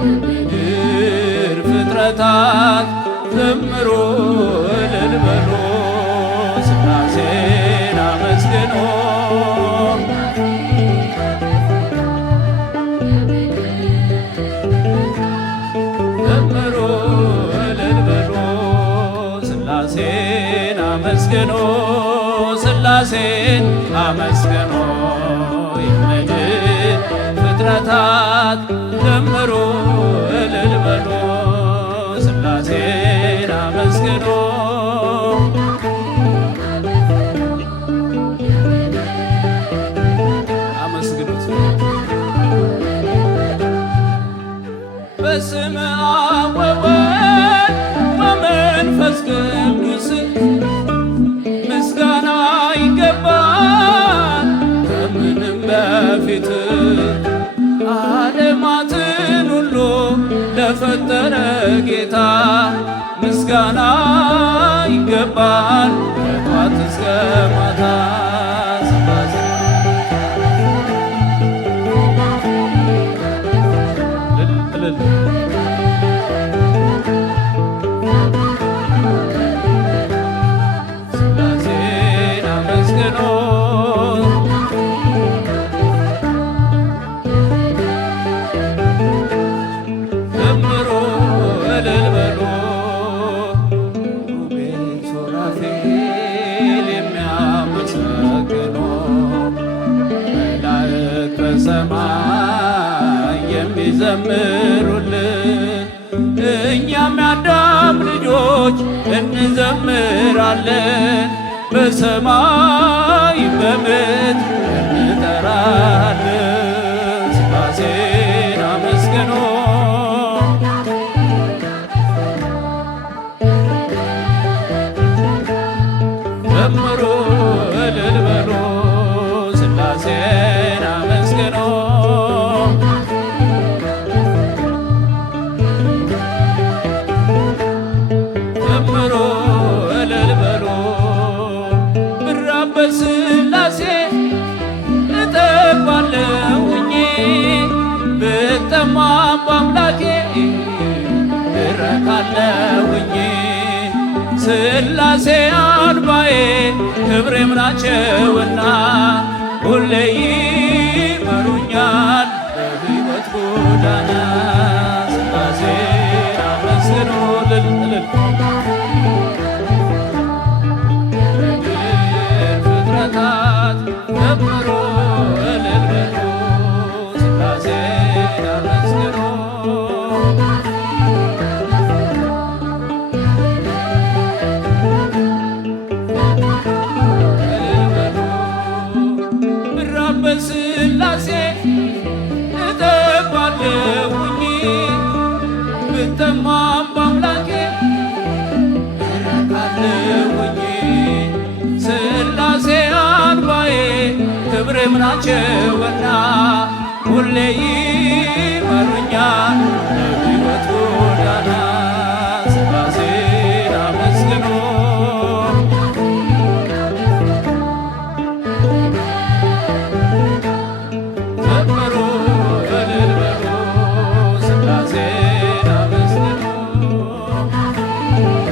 የምድር ፍጥረታት ዘምሩ እልል በሉ ሥላሴን አመስግኑ። ዘምሩ እልል በሉ ሥላሴን አመስግኑ። ሥላሴን አመስግኑ የምድር ፍጥረታት ዘምሩ እልል በሉ ሥላሴን አመስግኑ። አመስግኑት። በስመ አብ ወወልድ ወመንፈስ ቅዱስ ምስጋና ይገባል ከምንም በፊት ዓለማትን ሁሉ ለፈጠረ ጌታ ምስጋና ይገባል ከጧት እስከ ማታ። ሥላሴ እልል ሥላሴን አመስግኑ። ዘምሩ እልል በሉ ኪሩቤል ሱራፌል የሚያመሰግኑ መላእክት በሰማይ የሚዘምሩልህ እኛም የአዳም ልጆች እንዘምራለን በሰማይ በምድር እንጠራለን። ሥላሴን አመስግኑ። ዘምሩ እልል በሉ ሥላሴን አመስግኑ። ዘምሩ እልል በሉ ብራብ በሥላሴ እጠግባለሁኝ ብጠማም በአምላኬ እረካለሁኝ። ሥላሴ አንባዬ ክብሬም ናቸውና ሁሌ ይመሩኛል በሕይወት ጎዳና። ሥላሴን አመስግኑ እልል እልል የምድር ፍጥረታት ዘምሩ እልል በሉ ሥላሴን አመስግኑ። ብራብ በሥላሴ እጠግባለሁኝ ብጠማም በአምላኬ እረካለሁኝ። ሥላሴ አንባዬ ክብሬም ናቸውና ሁሌ ይመሩኛል በሕይወት ጎዳና። ሥላሴን አመስግኑ። ዘምሩ እልል በሉ ሥላሴን አመስግኑ።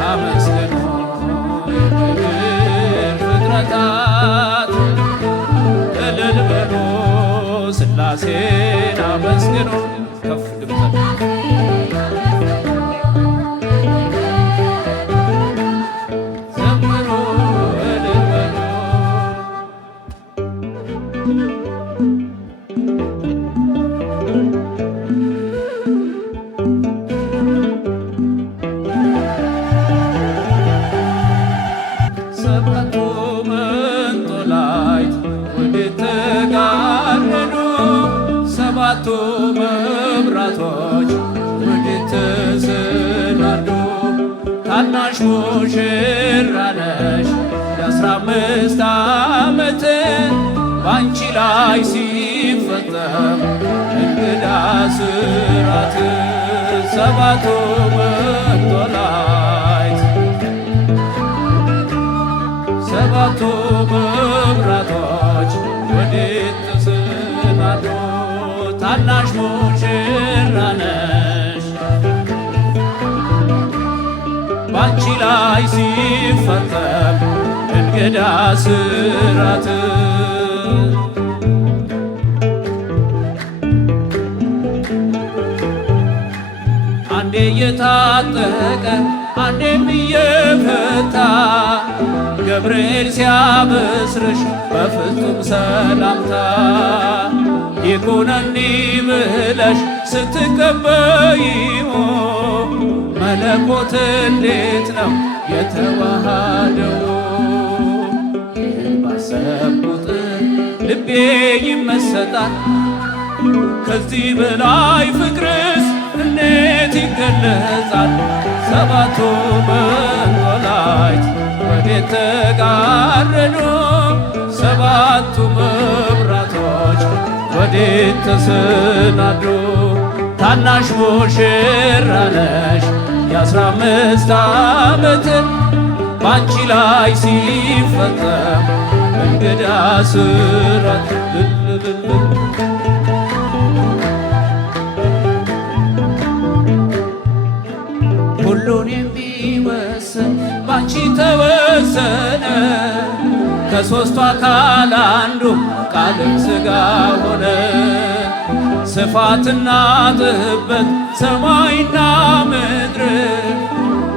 አመስግኑ የምድር ፍጥረታት እልል በሉ ሥላሴን አመስግኑ። ከፍ ድምፅ ዘምሩ እልል በሉ ሰባቱ መንጦላዕት ወዴት ተጋረዱ? ሰባቱ መብራቶች ወዴት ተሰናዱ? ታናሽ ሙሽራ ነሽ የ15 ዓመት ባንቺ ላይ ሲፈጸም እንግዳ ስራት። ሰባቱ መንጦላዕት ሰባቱ መብራቶች ወዴት ተሰናዱ? ታናሽ ሙሽራ ነሽ ላይ ሲፈጸም እንግዳ ስራት አንዴ እየታጠቀ አንዴም እየፈታ ገብርኤል ሲያበስርሽ በፍጹም ሰላምታ ይኩነኒ ብለሽ ስትቀበይው መለኮት እንዴት ነው የተዋሃደው? ባሰብኩ ቁጥር ልቤ ይመሰጣል። ከዚህ በላይ ፍቅርስ እንዴት ይገለጻል? ሰባቱ መንጦላዕት ወዴት ተጋረዱ? ሰባቱ መብራቶች ወዴት ተሰናዱ? ታናሽ ሙሽራ ነሽ የ15 ዓመት ባንቺ ላይ ሲፈጸም እንግዳ ስራት ሁሉን የሚወስን ባንቺ ተወሰነ። ከሦስቱ አካል አንዱ ቃልም ሥጋ ሆነ። ስፋትና ጥበት ሰማይና ምድር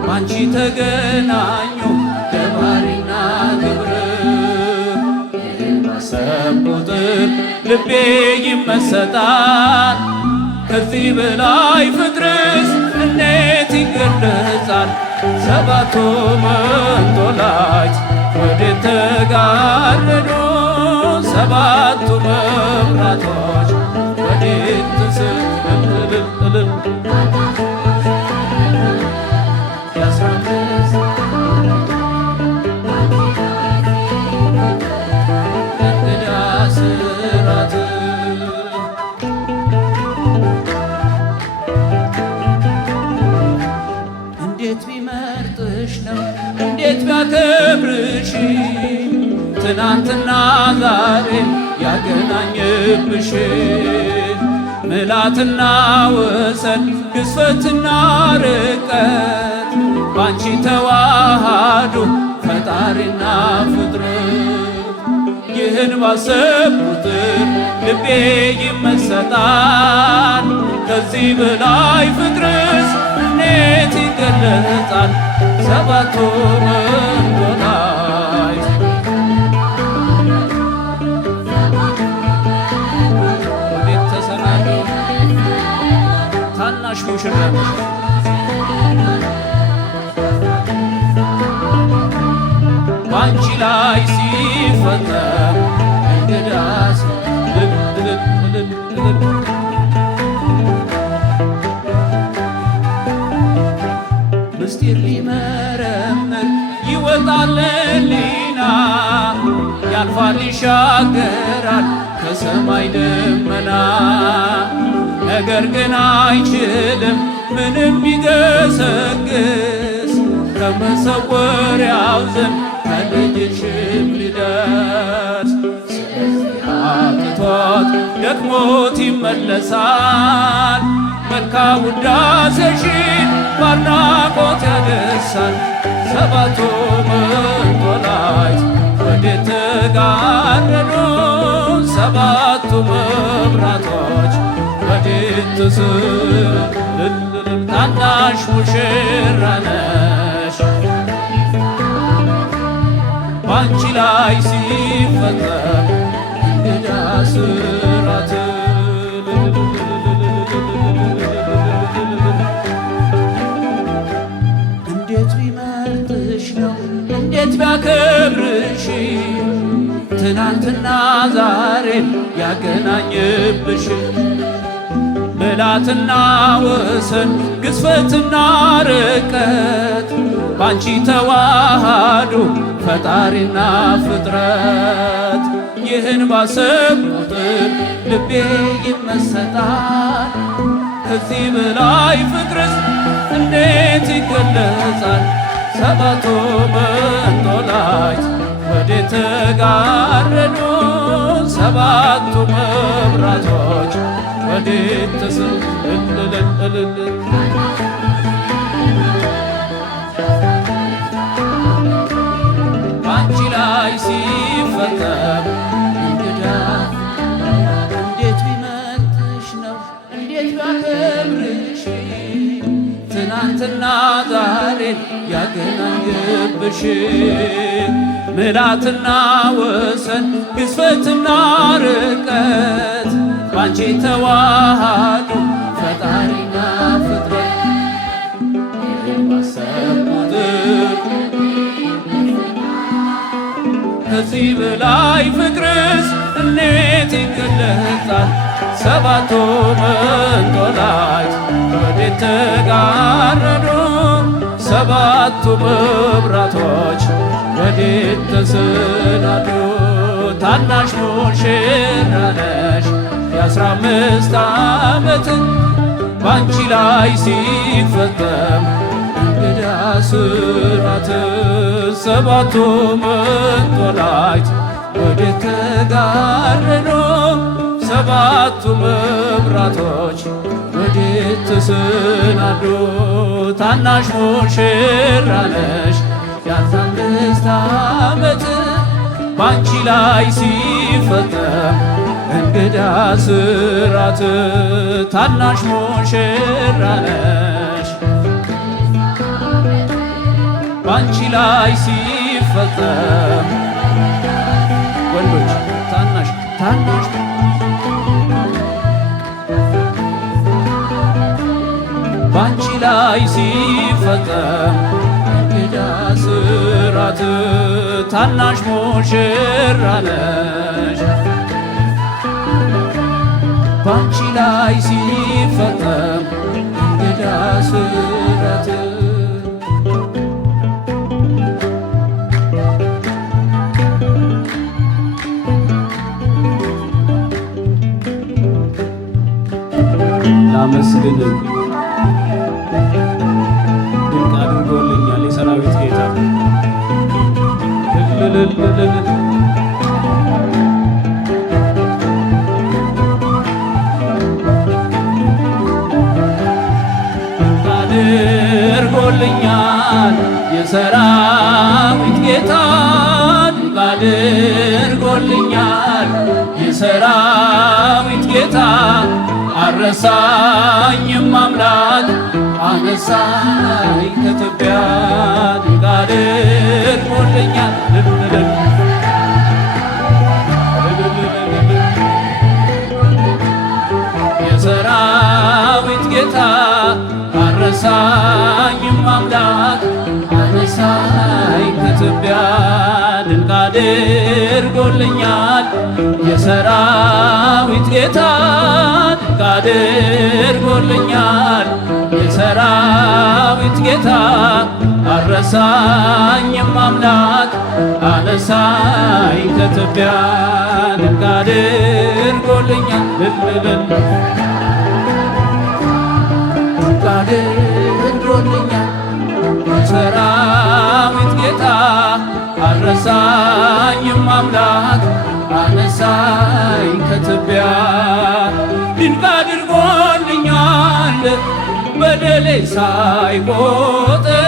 ባንቺ ተገናኙ ገባሪና ግብር። ባሰብኩ ቁጥር ልቤ ይመሰጣል። ከዚህ በላይ ፍቅርስ እንዴት ይገለጻል? ሰባቱ መንጦላዕት ወዴት ተጋረዱ? ሰባቱ መብራቶች ወዴት ተሰናዱ? እንግዳ ስራት እንዴት ቢመርጥሽ ነው እንዴት ቢያከብርሽ ትናንትና ዛሬ ያገናኝብሽ ምልዓትና ወሰን ግዝፈትና ርቀት ባንቺ ተዋሃዱ ፈጣሪና ፍጥረት። ይህን ባሰብኩ ቁጥር ልቤ ይመሰጣል። ከዚህ በላይ ፍቅርስ እንዴት ይገለጻል? ሰባቱ መንጦላዕት ወዴት ተሰናዱ? ታናሽ ሙሽራ ባንቺ ላይ ሲፈጸም እንግዳ ምስጢር ሊመረምር ይወጣል ሕሊና ያልፋል ይሻገራል ከሰማይ ደመና። ነገር ግን አይችልም ምንም ቢገሰግስ ከመሰወሪያው ዘንድ ከልጅሽም ሊደርስ። ስለዚህ አቅቶት ደክሞት ይመለሳል መልካ ውዳሴሽን ባድናቆት ያደርሳል። ሰባቱ መንጦላዕት ወዴት ተጋረዱ? ሰባቱ መብራቶች ወዴት ተሰናዱ? ታናሽ ሙሽራ ነሽ ባንቺ ላይ ሲፈጸም እንግዳ ስራት። እንዴት ቢመርጥሽ ነው እንዴት ቢያከብርሽ ትናንትና ዛሬን ያገናኝብሽ ምልዓትና ወሰን ግዝፈትና ርቀት ባንቺ ተዋሃዱ ፈጣሪና ፍጥረት። ይህን ባሰብኩ ቁጥር ልቤ ይመሰጣል። ከዚህ በላይ ፍቅርስ እንዴት ይገለጻል? ሰባቱ መንጦላዕት ወዴት ተጋረዱ? ሰባቱ መብራቶች ወዴት ተሰናዱ? ትናንትና ዛሬን ያገናኘብሽ ምልአትና ወሰን ግዝፈትና ርቀት ባንቺ ተዋሃዱ ፈጣሪና ፍጥረት ባሰብኩት ከዚህ በላይ ፍቅርስ እንዴት ይገለጣል? ሰባቱ መንጦላዕት ወዴት ተጋረዱ? ሰባቱ መብራቶች ወዴት ተሰናዱ? ታናሽ ሙሽራ ነሽ የ15 ዓመት ባንቺ ላይ ሲፈጸም እንግዳ ስራት ሰባቱ መንጦላዕት ወዴት ተጋረዱ? ሰባቱ መብራቶች ወዴት ተሰናዱ? ታናሽ ሙሽራ ነሽ የ15 ዓመት ባንቺ ላይ ሲፈጸም እንግዳ ስራት ታናሽ ሙሽራ ነሽ ባንቺ ላይ ሲፈጸም ወንዶች ታናሽ ባንቺ ላይ ሲፈጸም እንግዳ ስራት ታናሽ ሙሽራ ነሽ ባንቺ ላይ ሲፈጸም እንግዳ ስራት ላመስግን ድንቅ አድርጎልኛል የሰራዊት ጌታ አድርጎልኛል የሰራዊት ጌታ ድንቅ አድርጎልኛል የሰራዊት ጌታ አረሳኝም አምላክ አነሳኝ ከትቢያ ድንቅ አድርጎልኛል የሰራዊት ጌታ አረሳኝም አምላክ አነሳኝ ከትቢያ ድንቅ አድርጎልኛል የሰራዊት ጌታ ድንቅ አድርጎልኛል የሰራዊት ጌታ አረሳኝም አምላክ አነሳኝ ከትቢያ ድንቅ አድርጎልኛል ድንቅ አድርጎልኛል የሰራዊት ጌታ አረሳኝም አምላክ አነሳኝ ከትቢያ ድንቅ አድርጎልኛል በደሌ ሳይቆጥር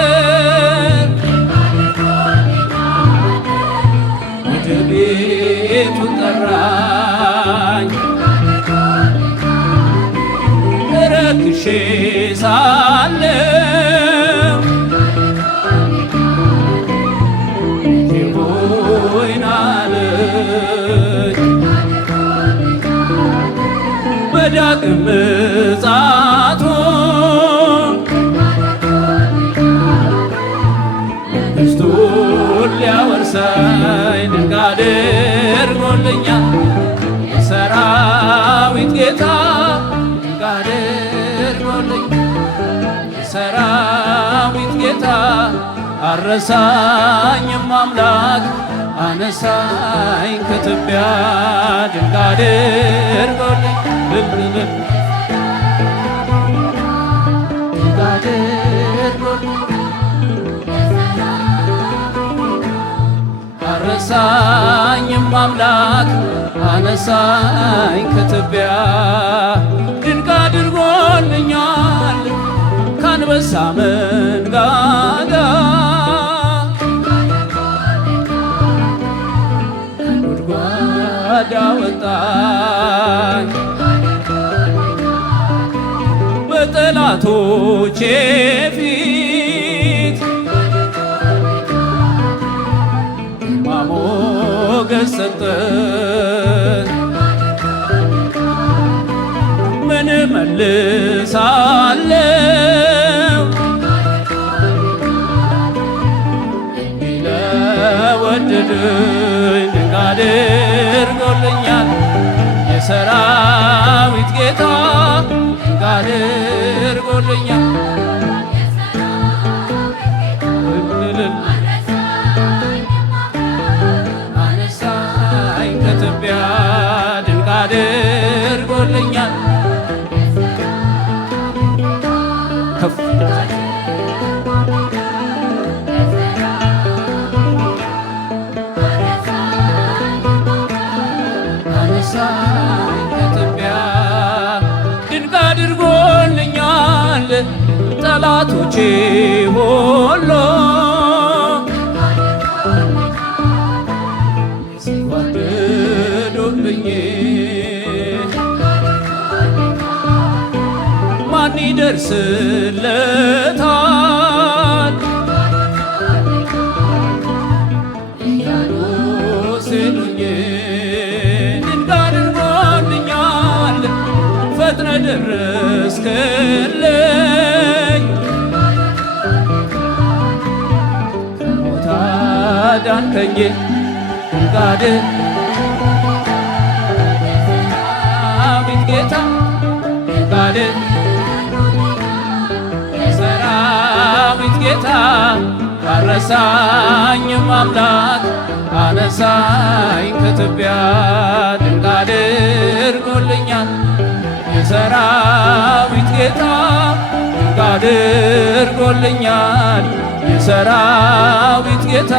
ወደ ቤቱ ጠራኝ ረክሼ ሳለሁ ሆይን አለኝ በዳግም ምጽአቱ ሚስቱን ሊያወርሰኝ ድንቅ አድርጎልኛል የሰራዊት ጌታ ድንቅ አድርጎልኛል የሰራዊት ጌታ አረሳኝም አምላክ አነሳኝ ከትቢያ ድንቅ አድርጎልኛል ድንቅ አድርጎልኛል አረሳኝም አምላክ አነሳኝ ከትቢያ ድንቅ አድርጎልኛል ከአንበሳ መንጋጋ ከጉድጓድ አወጣኝ በጠላት በጠላቶቼ ፊት ግርማ ሞገስ ሰጠህ። ምን እመልሳለሁ እንዲህ ለወደደኝ ድንቅ አድርጎልኛል የሰራዊት ጌታ ድንቅ አድርጎልኛል። አነሳኝ ከትቢያ ድንቅ አድርጎልኛል። ከፍ አነሳኝ ከትቢያ ድንቅ አድርጎልኛል። ጠላቶቼ ሁሉ ሲዋደዱብኝ ማን ይደርስለታል እያሉ ሲሉኝ ድንቅ አድርጎልኛል። ፈጥነ ደረስክልኝ ከሞት አዳንከኝ ድንቅ አድርጎልኛል ጌታ ድንቅ የሰራዊት ጌታ አረሳኝም አምላክ አነሳኝ ከትቢያ ድንቅ አድርጎልኛል የሰራዊት ጌታ ድንቅ አድርጎልኛል የሰራዊት ጌታ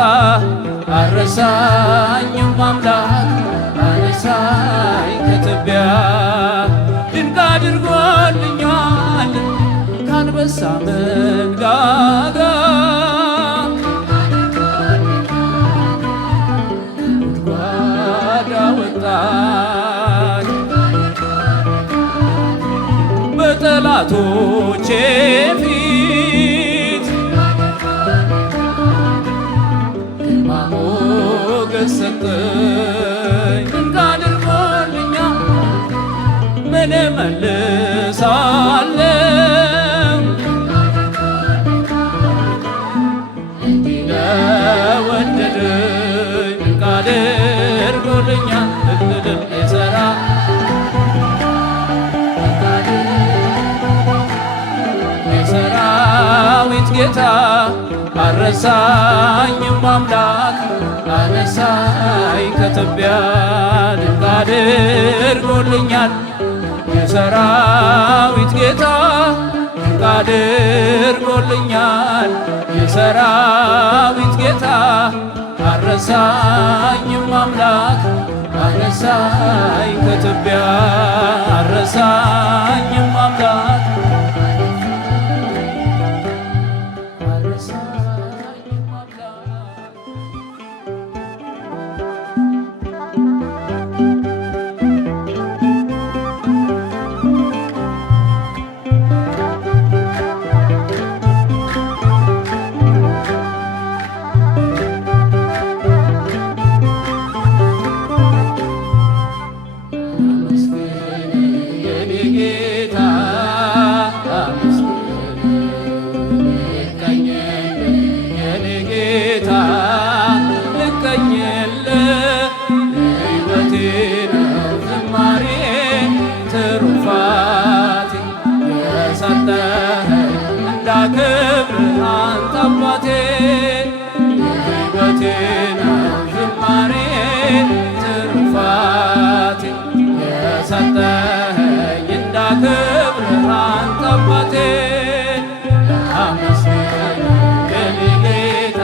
አረሳኝም አምላክ አነሳኝ ከትቢያ ድንቅ አድርጎልኛል ከአንበሳ መንጋጋ ከጉድጓድ አወጣኝ በጠላቶቼ ፊት ግርማ ሞገስ ሰጠኝ ድንቅ አድርጎልኛል። ምን እመልሳለሁ እንዲህ ለወደደኝ ድንቅ አድርጎልኛል። የሰራ የሰራዊት ጌታ አረሳኝም አምላክ አነሳኝ ከትቢያ ድንቅ አድርጎልኛል የሰራዊት ጌታ ድንቅ አድርጎልኛል የሰራዊት ጌታ አረሳኝም አምላክ አነሳኝ ከትቢያ አረሳኝም አምላክ አረሳኝም አምላክ እንዳከብርህ አንተ አባቴ ሕይወቴ ነው ዝማሬ ትሩፋቴ የሰጠኸኝ እንዳከብርህ አንተ አባቴ አመስግን የኔ ጌታ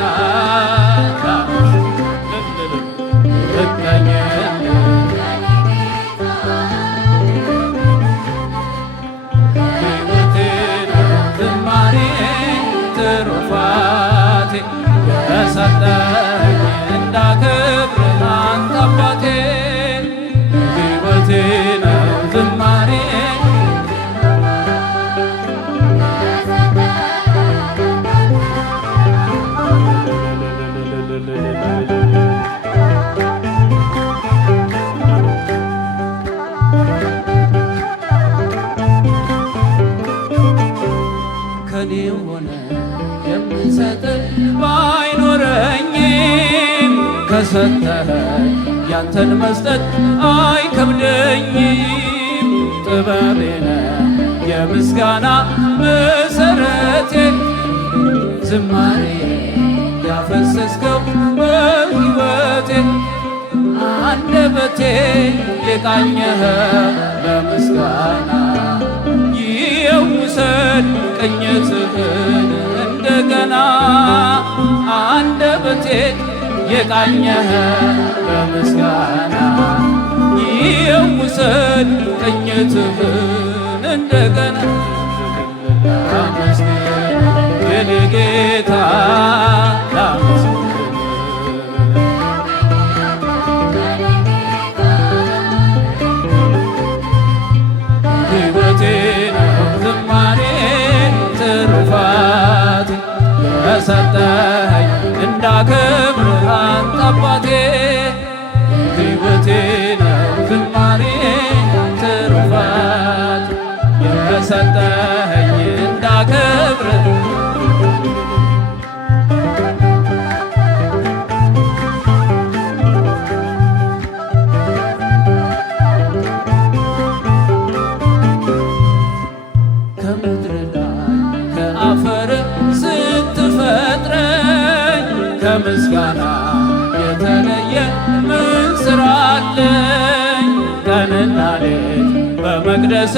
የሰጠኸኝ እንዳከብርህ አንተ አባቴ ሕይወቴ ነው ዝማሬ ከኔ ሆነ የምሰጥ ባይኖረኝም ከሰጠኸኝ ያንተን መስጠት አይከብደኝም። ጥበቤ ነህ የምስጋና መሰረቴ ዝማሬ ያፈሰስከው በሕይወቴ አንደበቴ የቃኘህ በምስጋና ይውሰድ ቅኝትህን እንደገና አንደበቴ የቃኘህ በምስጋና ይውሰድ ቅኝትህን እንደገና አመስግን የኔ ጌታ ላመስግን ሕይወቴ ነው ዝማሬ ትሩፋቴ የሰጠኸኝ እንዳከብርህ አንተ አባቴ ሕይወቴ ነው ዝማሬ ትሩፋቴ የሰጠኸኝ እንዳከብርህ ከምድር ላይ ከአፈር ስትፈጥረኝ ከምስጋና የተለየ ምን ሥራ አለኝ? ቀንና ሌት በመቅደስ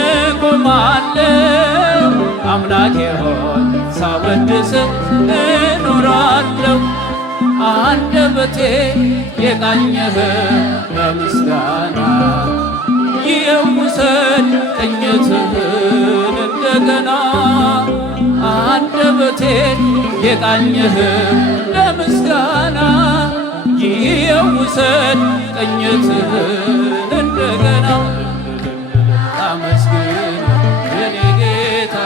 እቆማለሁ አምላኬ ሆይ ሳወድስ እኖራለሁ። አንደበቴ የቃኘህ በምስጋና ይውሰድ ቅኝትህን እንደገና አንደበቴ የቃኘህ ለምስጋና ይውሰድ ቅኝትህን እንደገና አመስግን የኔ ጌታ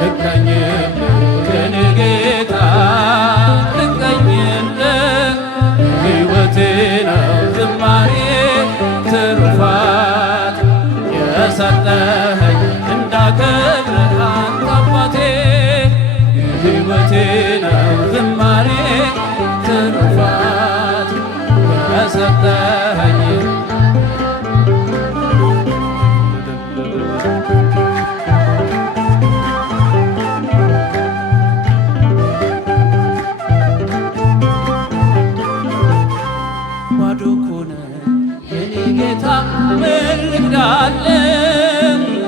ልቀኝልህ የኔ ጌታ ልቀኝልህ ሕይወቴ ነው ዝማሬ ትሩፋት የሰጠኸኝ እንዳከብርህ አንተ አባቴ ሕይወቴ ነው ዝማሬ ትሩፋት የሰጠኸኝ ባዶ እኮ ነኝ የኔ ጌታ ምን ልክዳለህ?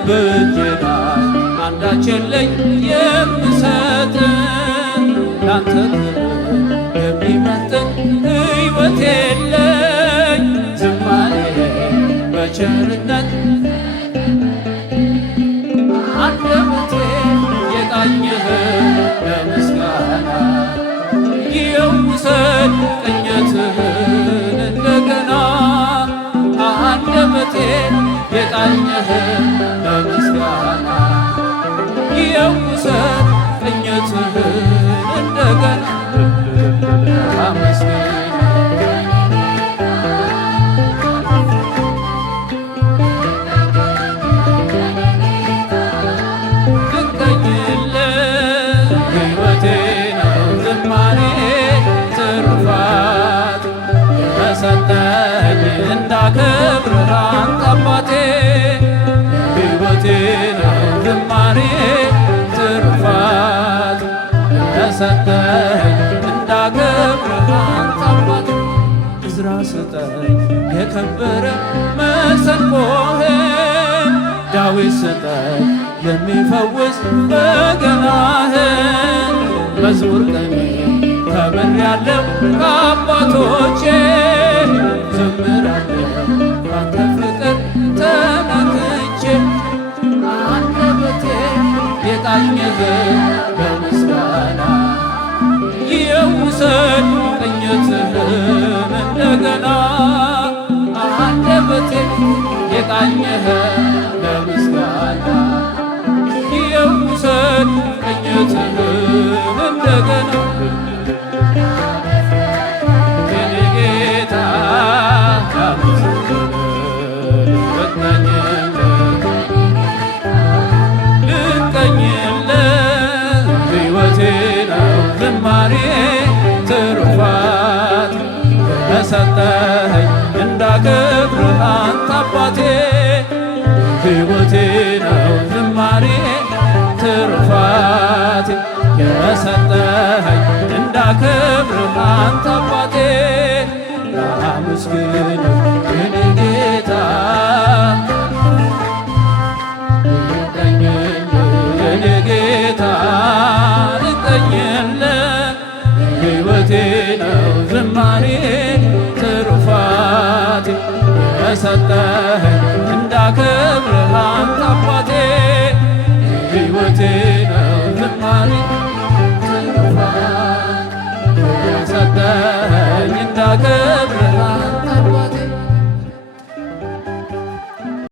በእጄ ላይ አንዳች የለኝ የምሰጥ ላንተ ክብር የሚመጥን ሕይወት የለኝ። ዝማሬ በቸርነት አንደበቴ የቃኘህ ለምስጋና ይውሰድ ቅኝትህን እንደገና አንደበቴ የቃኘህ ለምስጋና ይውሰድ ቅኝትህን እንደገና አመስግን ልቀኝልህ ሕይወቴ ነው ዝማሬ ትሩፋት የሰጠኸኝ እንዳከብርህ አንተ አባቴ ሕይወቴ ነው ዝማሬ ትሩፋት የሰጠኸኝ እንዳከብርህ አንተ አባቴ ዕዝራ ስጠኝ የከበረ መሰንቆህን ዳዊት ስጠኝ የሚፈውስ በገናህን መዝሙር ቀኔ ተምሬአለሁ ከአባቶቼ ዘምራለሁ ባንተ ፍቅር ተመክቼ አንደበቴ የቃኘህ በምስጋና ይውሰድ ቅኝትህን እንደገና አንደበቴ የቃኘህ በምስጋና ይውሰድ ቅኝትህን እንደገና የኔ ጌታ አመስግን ልቀኝልህ ሕይወቴ ነው ዝማሬ ትሩፋቴ የሰጠኸኝ እንዳከብርህ አንተ አባቴ ላመስግንህ የኔ ጌታ የኔ ጌታ ልቀኝልህ ሕይወቴ ነው ዝማሬ ትሩፋቴ የሰጠኸኝ እንዳከብርህ አንተ